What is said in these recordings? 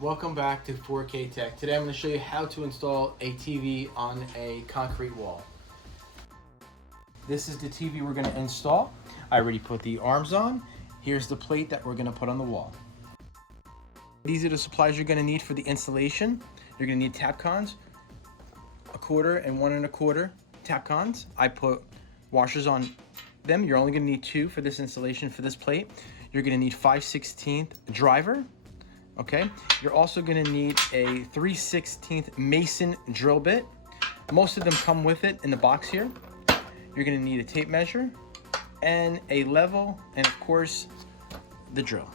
Welcome back to 4K Tech. Today I'm going to show you how to install a TV on a concrete wall. This is the TV we're going to install. I already put the arms on. Here's the plate that we're going to put on the wall. These are the supplies you're going to need for the installation. You're going to need Tapcons, 1/4 and 1 1/4 Tapcons. I put washers on them. You're only going to need 2 for this installation for this plate. You're going to need 5/16 driver. Okay, you're also going to need a 3/16 Mason drill bit. Most of them come with it in the box here. You're going to need a tape measure and a level, and of course the drill.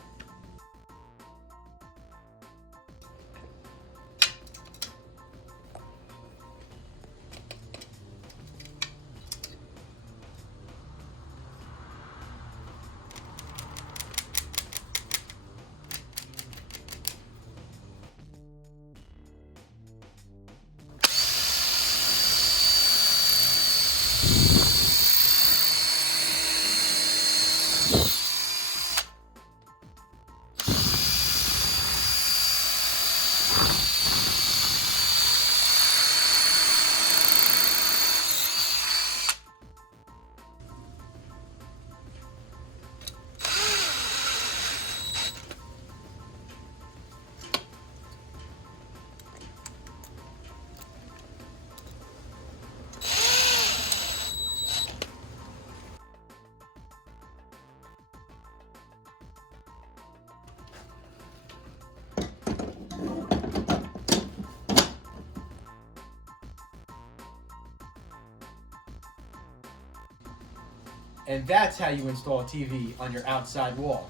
And that's how you install a TV on your outside wall.